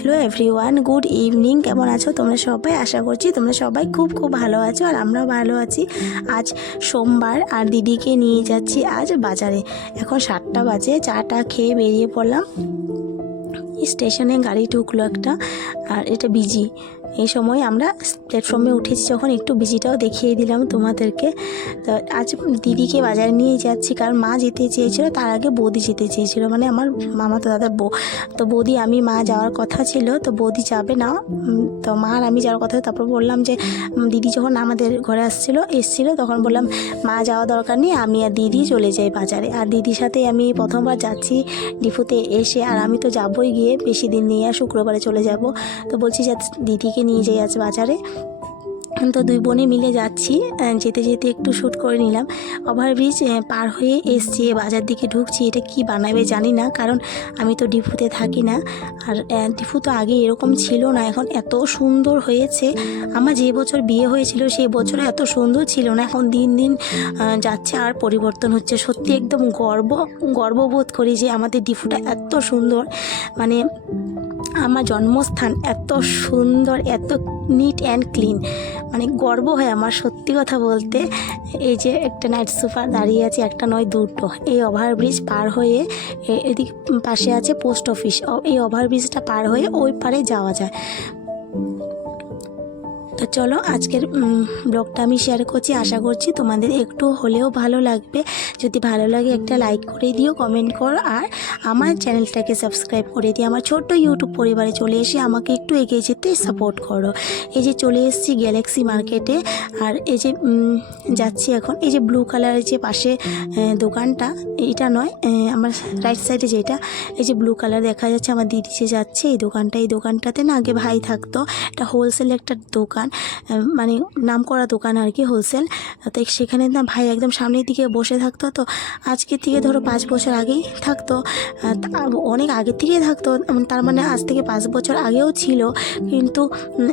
Hello everyone, good evening. কেমন আছো তোমরা সবাই? আশা করছি তোমরা সবাই খুব খুব ভালো আছো, আর আমরাও ভালো আছি। আজ সোমবার, আর দিদিকে নিয়ে যাচ্ছি আজ বাজারে। এখন 7টা বাজে, চাটা খেয়ে বেরিয়ে পড়লাম। স্টেশনে গাড়ি ঢুকলো একটা, আর এটা বিজি। এই সময় আমরা প্ল্যাটফর্মে উঠেছি যখন, একটু বিজিটাও দেখিয়ে দিলাম তোমাদেরকে। তো আজ দিদিকে বাজারে নিয়ে যাচ্ছি, কারণ মা যেতে চেয়েছিল, তার আগে বৌদি যেতে চেয়েছিল, মানে আমার মামাতো দাদার বউ। তো বৌদি আমি মা যাওয়ার কথা ছিল, তো বৌদি যাবে না, তো মা আর আমি যাওয়ার কথা। তারপর বললাম যে দিদি যখন আমাদের ঘরে এসেছিলো তখন বললাম মা যাওয়া দরকার নেই, আমি আর দিদি চলে যাই বাজারে। আর দিদির সাথে আমি প্রথমবার যাচ্ছি ডিফুতে এসে, আর আমি তো যাবই গিয়ে, বেশি দিন নিয়ে শুক্রবারে চলে যাব। তো বলছি যে দিদিকে নিয়ে যাই আজ বাজারে। তো দুই বোনে মিলে যাচ্ছি, যেতে যেতে একটু শ্যুট করে নিলাম। ওভারব্রিজ পার হয়ে এসছি, বাজার দিকে ঢুকছি। এটা কি বানাবে জানি না, কারণ আমি তো ডিফুতে থাকি না। আর ডিফু তো আগে এরকম ছিল না, এখন এত সুন্দর হয়েছে। আমার যে বছর বিয়ে হয়েছিল সেই বছরে এত সুন্দর ছিল না, এখন দিন দিন যাচ্ছে আর পরিবর্তন হচ্ছে। সত্যি একদম গর্ববোধ করি যে আমাদের ডিফুটা এত সুন্দর, মানে আমার জন্মস্থান এত সুন্দর, এত নিট অ্যান্ড ক্লিন, মানে গর্ব হয় আমার, সত্যি কথা বলতে। এই যে একটা নাইট সুপার দাঁড়িয়ে আছে, একটা নয় দুটো। এই ওভারব্রিজ পার হয়ে এদিক পাশে আছে পোস্ট অফিস, এই ওভারব্রিজটা পার হয়ে ওই পারে যাওয়া যায়। তো চলো আজকের ব্লগটা আমি শেয়ার করছি, আশা করছি তোমাদের একটু হলেও ভালো লাগবে। যদি ভালো লাগে একটা লাইক করে দিও, কমেন্ট করো, আর আমার চ্যানেলটাকে সাবস্ক্রাইব করে দিও। আমার ছোট্ট ইউটিউব পরিবারে চলে এসে আমাকে একটু এগিয়ে যেতে সাপোর্ট করো। এই যে চলে এসেছি গ্যালাক্সি মার্কেটে, আর এই যে যাচ্ছি এখন। এই যে ব্লু কালারের যে পাশে দোকানটা, এটা নয়, আমার রাইট সাইডে যেটা, এই যে ব্লু কালার দেখা যাচ্ছে, আমার দিদি যে যাচ্ছে এই দোকানটাতে না আগে ভাই থাকতো। এটা হোলসেল একটা দোকান, মানে নাম করা দোকান আর কি, হোলসেল। তো সেখানে না ভাই একদম সামনের দিকে বসে থাকতো। তো আজকে থেকে ধরো 5 বছর আগেই থাকতো, অনেক আগের থেকেই থাকতো, তার মানে আজ থেকে 5 বছর আগেও ছিল। কিন্তু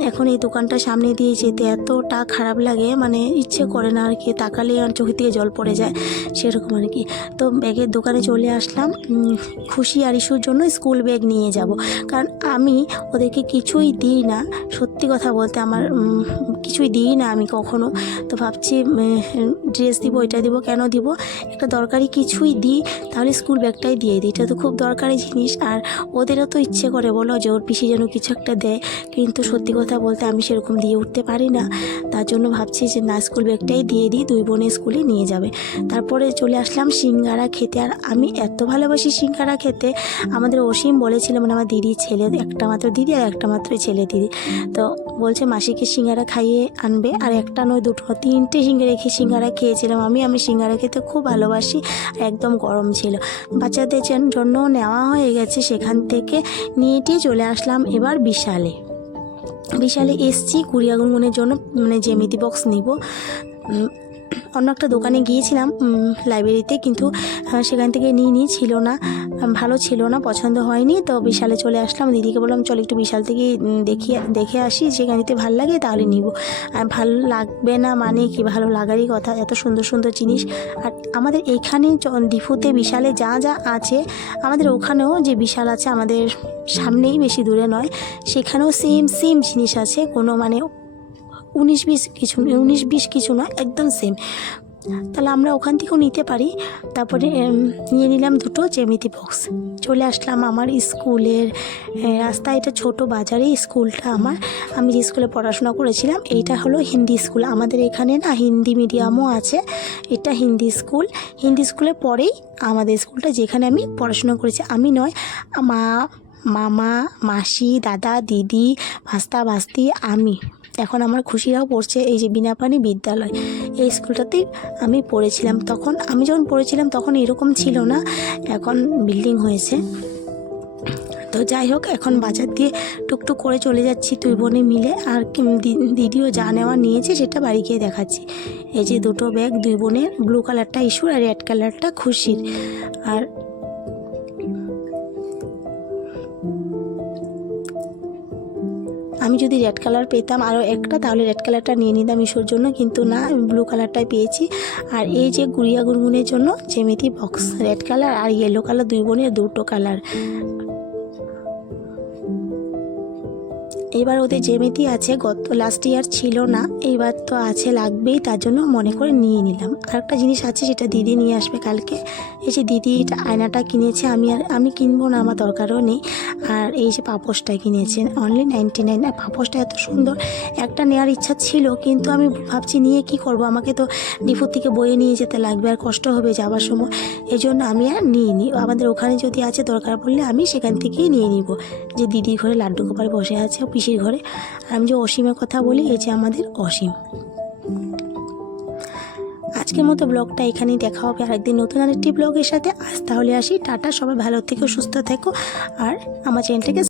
এখন এই দোকানটা সামনে দিয়ে যেতে এতটা খারাপ লাগে, মানে ইচ্ছে করে না আর কি, তাকালে আর চোখের থেকে জল পড়ে যায়, সেরকম আর কি। তো ব্যাগের দোকানে চলে আসলাম, খুশি আর ইস্যুর জন্য স্কুল ব্যাগ নিয়ে যাব, কারণ আমি ওদেরকে কিছুই দিই না, সত্যি কথা বলতে আমার কিছুই দিই না আমি কখনো। তো ভাবছি ড্রেস দিব, এটা দিব, কেন দিব, একটা দরকারি কিছুই দিই তাহলে স্কুল ব্যাগটাই দিয়ে দিই, এটা তো খুব দরকারি জিনিস। আর ওদেরও তো ইচ্ছে করে বলো যে ওর পিসি যেন কিছু একটা দেয়, কিন্তু সত্যি কথা বলতে আমি সেরকম দিয়ে উঠতে পারি না। তার জন্য ভাবছি যে না, স্কুল ব্যাগটাই দিয়ে দিই, দুই বোনে স্কুলে নিয়ে যাবে। তারপরে চলে আসলাম সিঙ্গারা খেতে, আর আমি এত ভালোবাসি সিঙ্গারা খেতে। আমাদের অসীম বলেছিল, মানে আমার দিদির ছেলে, একটা মাত্র দিদি আর একটা মাত্র ছেলে দিদি, তো বলছে মাসিকে সিঙ্গারা খাইয়ে আনবে। আর একটা নয় দুটো, 3টে সিঙ্গারা খেয়েছিলাম আমি সিঙ্গারা খেতে খুব ভালোবাসি, একদম গরম ছিল। বাচ্চাদের জন্য নেওয়া হয়ে গেছে, সেখান থেকে নিয়ে চলে আসলাম এবার বিশালে এসছি কুড়িয়া গুনগুনের জন্য, মানে জ্যামিতি বক্স নিব। অন্য একটা দোকানে গিয়েছিলাম লাইব্রেরিতে, কিন্তু সেখান থেকে ছিল না, ভালো ছিল না, পছন্দ হয়নি। তো বিশালে চলে আসলাম, দিদিকে বললাম চল একটু বিশাল থেকে দেখে আসি, যেখানেতে ভালো লাগে তাহলে নিব। আর ভালো লাগবে না মানে কি, ভালো লাগারই কথা, এত সুন্দর সুন্দর জিনিস। আর আমাদের এইখানে ডিফুতে বিশালে যা যা আছে, আমাদের ওখানেও যে বিশাল আছে আমাদের সামনেই, বেশি দূরে নয়, সেখানেও সেম জিনিস আছে, কোনো মানে 19-20 কিছু নয়, একদম সেম। তাহলে আমরা ওখান থেকেও নিতে পারি। তারপরে নিয়ে নিলাম দুটো জ্যামিতি বক্স। চলে আসলাম আমার স্কুলের রাস্তা, এটা ছোট বাজারেই স্কুলটা আমার, আমি যে স্কুলে পড়াশোনা করেছিলাম। এইটা হলো হিন্দি স্কুল, আমাদের এখানে না হিন্দি মিডিয়ামও আছে, এটা হিন্দি স্কুলে পরেই আমাদের স্কুলটা, যেখানে আমি পড়াশোনা করেছি। আমি নয়, মামা মাসি দাদা দিদি ভাস্তা ভাস্তি, আমি, এখন আমার খুশিরাও পড়ছে এই যে বিনাপানি বিদ্যালয়, এই স্কুলটাতেই আমি পড়েছিলাম। তখন আমি যখন পড়েছিলাম তখন এরকম ছিল না, এখন বিল্ডিং হয়েছে। তো যাই হোক, এখন বাজার দিয়ে টুকটুক করে চলে যাচ্ছি দুই বোনে মিলে, আর দিদিও যা নেওয়া নিয়েছে সেটা বাড়ি গিয়ে দেখাচ্ছি। এই যে দুটো ব্যাগ দুই বোনের, ব্লু কালারটা ইস্যুর আর রেড কালারটা খুশির। আর আমি যদি রেড কালার পেতাম আরও একটা, তাহলে রেড কালারটা নিয়ে নিতাম ইস্যুর জন্য, কিন্তু না, ব্লু কালারটাই পেয়েছি। আর এই যে গুড়িয়া গুনগুনের জন্য জ্যামিতি বক্স, রেড কালার আর ইয়েলো কালার, দুই বোনের দুটো কালার। এবার ওদের যেমিতি আছে, গত লাস্ট ইয়ার ছিল না, এইবার তো আছে, লাগবেই, তার জন্য মনে করে নিয়ে নিলাম। আরেকটা জিনিস আছে যেটা দিদি নিয়ে আসবে কালকে। এই যে দিদি আয়নাটা কিনেছে, আমি কিনবো না, আমার দরকারও নেই। আর এই যে পাপোশটা কিনেছেন অনলি 99। আর পাপোশটা এত সুন্দর, একটা নেওয়ার ইচ্ছা ছিল, কিন্তু আমি ভাবছি নিয়ে কি করব, আমাকে তো ডিপুর থেকে বয়ে নিয়ে যেতে লাগবে আর কষ্ট হবে যাওয়ার সময়, এই জন্য আমি আর নিইনি। আমাদের ওখানে যদি আছে দরকার পড়লে আমি সেখান থেকেই নিয়ে নিব। যে দিদির ঘরে লাড্ডু গোপাল বসে আছে, পিসির ঘরে। আর আমি যে অসীমের কথা বলি, এই যে আমাদের অসীম। আজকের মতো ব্লগটা এখানেই, দেখা হবে আরেকদিন নতুন আরেকটি ব্লগের সাথে। আজ তাহলে আসি, টাটা, সবাই ভালো থেকো, সুস্থ থেকো, আর আমার চ্যানেলটাকে